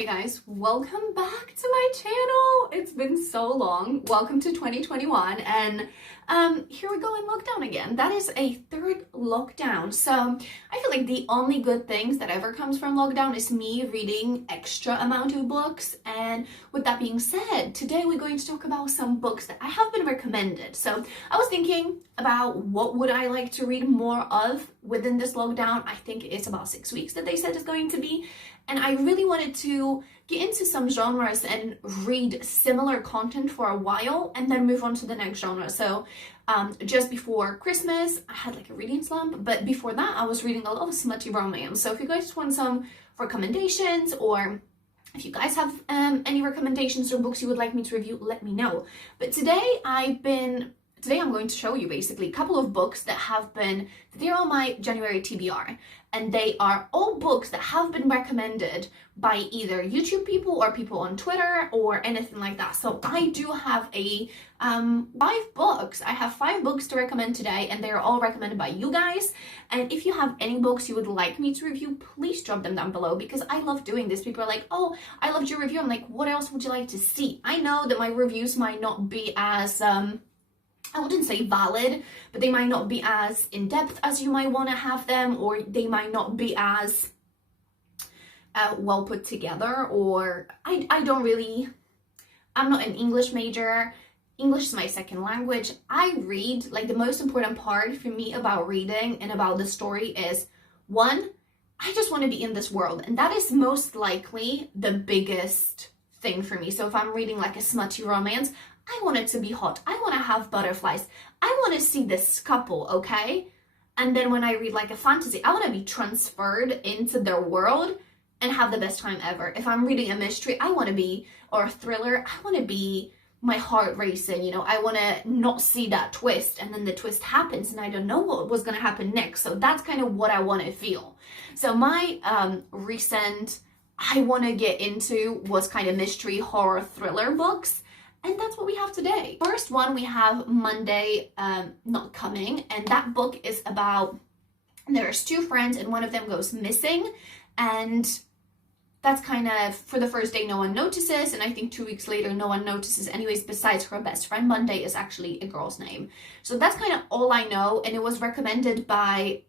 Hey guys, welcome back to my channel. It's been so long. Welcome to 2021 and here we go in lockdown again. That is a third lockdown. So I feel like the only good things that ever comes from lockdown is me reading extra amount of books. And with that being said, today we're going to talk about some books that I have been recommended. So I was thinking about what would I like to read more of within this lockdown. I think it's about 6 weeks that they said it's going to be. And I really wanted to get into some genres and read similar content for a while and then move on to the next genre. So just before Christmas, I had like a reading slump, but before that, I was reading a lot of smutty romance. So if you guys want some recommendations, or if you guys have any recommendations or books you would like me to review, let me know. But today I'm going to show you basically a couple of books that they're on my January TBR. And they are all books that have been recommended by either YouTube people or people on Twitter or anything like that. So I do have 5 books. I have 5 books to recommend today, and they're all recommended by you guys. And if you have any books you would like me to review, please drop them down below, because I love doing this. People are like, oh, I loved your review. I'm like, what else would you like to see? I know that my reviews might not be as I wouldn't say valid, but they might not be as in-depth as you might want to have them, or they might not be as well put together, or I'm not an English major. English is my second language. I read, like, the most important part for me about reading and about the story is, 1, I just want to be in this world, and that is most likely the biggest thing for me. So if I'm reading like a smutty romance, I want it to be hot. I want to have butterflies. I want to see this couple, okay? And then when I read like a fantasy, I want to be transferred into their world and have the best time ever. If I'm reading a mystery, or a thriller, I want to be my heart racing, you know? I want to not see that twist, and then the twist happens and I don't know what was going to happen next. So that's kind of what I want to feel. So my recent I want to get into was kind of mystery, horror, thriller books. And that's what we have today. First one, we have Monday Not Coming. And that book is about, there's 2 friends and one of them goes missing. And that's kind of, for the first day, no one notices. And I think 2 weeks later, no one notices anyways, besides her best friend. Monday is actually a girl's name. So that's kind of all I know. And it was recommended by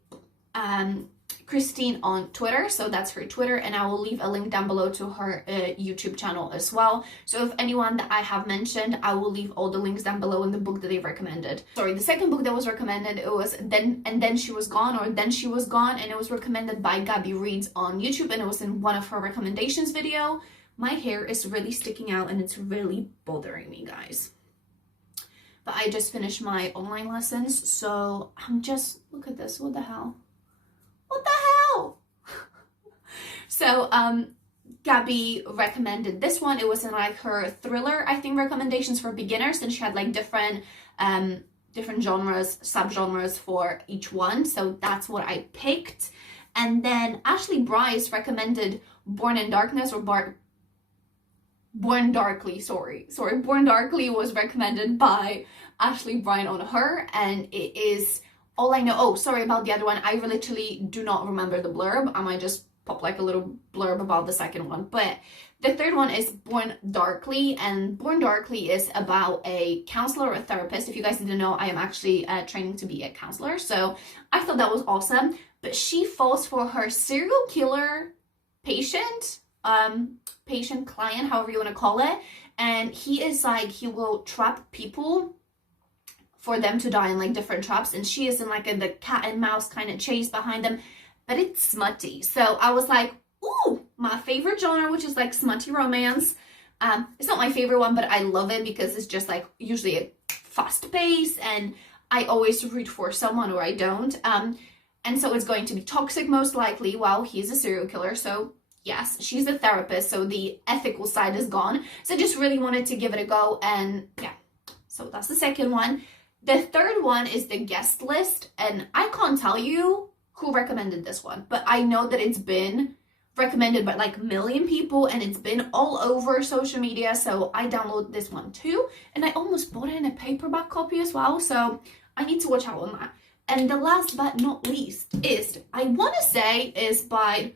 Christine on Twitter, so that's her Twitter, and I will leave a link down below to her YouTube channel as well. So if anyone that I have mentioned, I will leave all the links down below in the book that they recommended. Sorry, the second book that was recommended, it was Then She Was Gone, or Then She Was Gone, and it was recommended by Gabby Reads on YouTube, and it was in one of her recommendations video. My hair is really sticking out and it's really bothering me, guys. But I just finished my online lessons, so I'm just, look at this, what the hell? What the hell? So Gabby recommended this one. It was in like her thriller, I think, recommendations for beginners, and she had like different genres, subgenres for each one. So that's what I picked. And then Ashley Bryce recommended Born in Darkness, or Born Darkly, Born Darkly was recommended by Ashley Bryan on her, and it is all I know. Oh, sorry about the other one. I literally do not remember the blurb. I might just pop like a little blurb about the second one. But the third one is Born Darkly, and Born Darkly is about a counselor or a therapist. If you guys didn't know, I am actually training to be a counselor. So I thought that was awesome. But she falls for her serial killer patient, client, however you want to call it. And he is like, he will trap people for them to die in like different traps, and she is in like the cat and mouse kind of chase behind them, but it's smutty. So I was like, ooh, my favorite genre, which is like smutty romance. It's not my favorite one, but I love it because it's just like usually a fast pace, and I always root for someone, or I don't. And so it's going to be toxic most likely, while he's a serial killer. So yes, she's a therapist, so the ethical side is gone. So I just really wanted to give it a go, and yeah, so that's the second one. The third one is The Guest List, and I can't tell you who recommended this one, but I know that it's been recommended by like 1 million people, and it's been all over social media, so I downloaded this one too, and I almost bought it in a paperback copy as well, so I need to watch out on that. And the last but not least is, I want to say, is by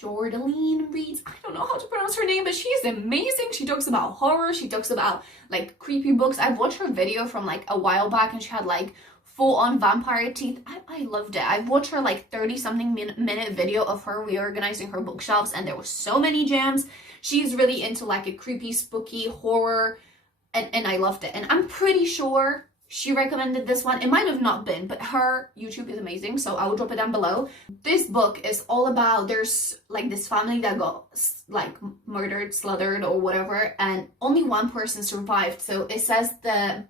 Jordaline reads. I don't know how to pronounce her name, but she's amazing. She talks about horror. She talks about like creepy books. I've watched her video from like a while back and she had like full-on vampire teeth. I loved it. I've watched her like 30-something minute video of her reorganizing her bookshelves and there were so many gems. She's really into like a creepy, spooky horror and I loved it. And I'm pretty sure she recommended this one. It might have not been, but her YouTube is amazing, so I will drop it down below. This book is all about, there's like this family that got like murdered, slaughtered or whatever, and only one person survived. So it says the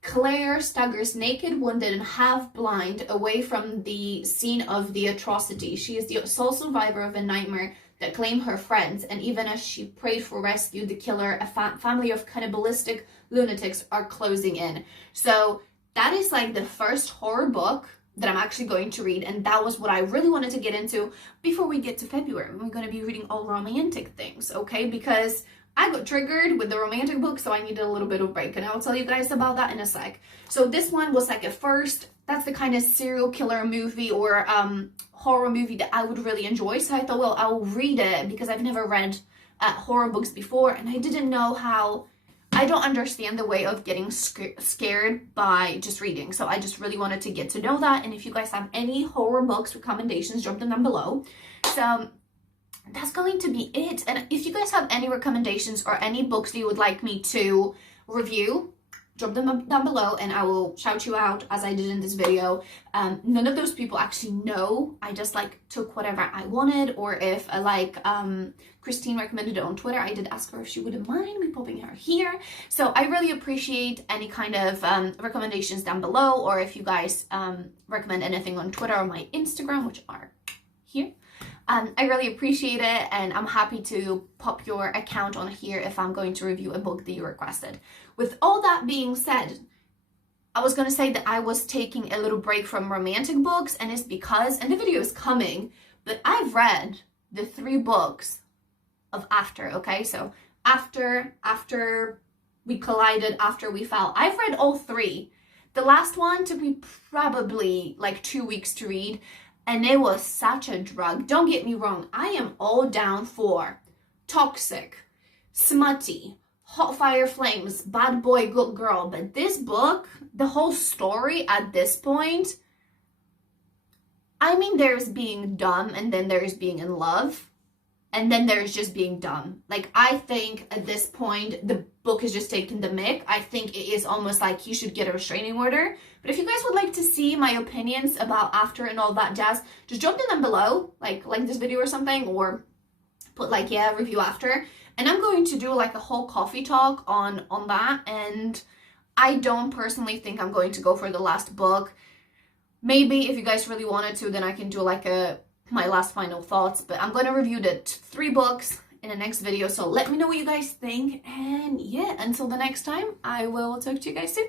Claire staggers naked, wounded, and half blind away from the scene of the atrocity. She is the sole survivor of a nightmare that claimed her friends, and even as she prayed for rescue, the killer, a family of cannibalistic lunatics, are closing in. So that is like the first horror book that I'm actually going to read, and that was what I really wanted to get into before we get to February. We're going to be reading all romantic things, okay? Because I got triggered with the romantic book, so I needed a little bit of break, and I'll tell you guys about that in a sec. So this one was like a first, that's the kind of serial killer movie or horror movie that I would really enjoy. So I thought, well, I'll read it because I've never read horror books before, and I didn't know how, I don't understand the way of getting scared by just reading. So I just really wanted to get to know that. And if you guys have any horror books recommendations, drop them down below. So that's going to be it. And if you guys have any recommendations or any books that you would like me to review, drop them down below and I will shout you out as I did in this video. None of those people actually know. I just like took whatever I wanted, or if Christine recommended it on Twitter, I did ask her if she wouldn't mind me popping her here. So I really appreciate any kind of recommendations down below, or if you guys recommend anything on Twitter or my Instagram, which are here. I really appreciate it, and I'm happy to pop your account on here if I'm going to review a book that you requested. With all that being said, I was going to say that I was taking a little break from romantic books, and it's because, and the video is coming, but I've read the 3 books of After, okay? So After We Collided, After We Fell. I've read all 3. The last one took me probably like 2 weeks to read, and it was such a drug. Don't get me wrong, I am all down for toxic, smutty, hot fire flames, bad boy, good girl. But this book, the whole story at this point, I mean, there's being dumb, and then there's being in love, and then there's just being dumb. Like, I think at this point, the book is just taking the mick. I think it is almost like you should get a restraining order. But if you guys would like to see my opinions about After and all that jazz, just drop them down below, like this video or something, or put like, yeah, review After. And I'm going to do like a whole coffee talk on that. And I don't personally think I'm going to go for the last book. Maybe if you guys really wanted to, then I can do like my last final thoughts. But I'm going to review the 3 books in the next video. So let me know what you guys think. And yeah, until the next time, I will talk to you guys soon.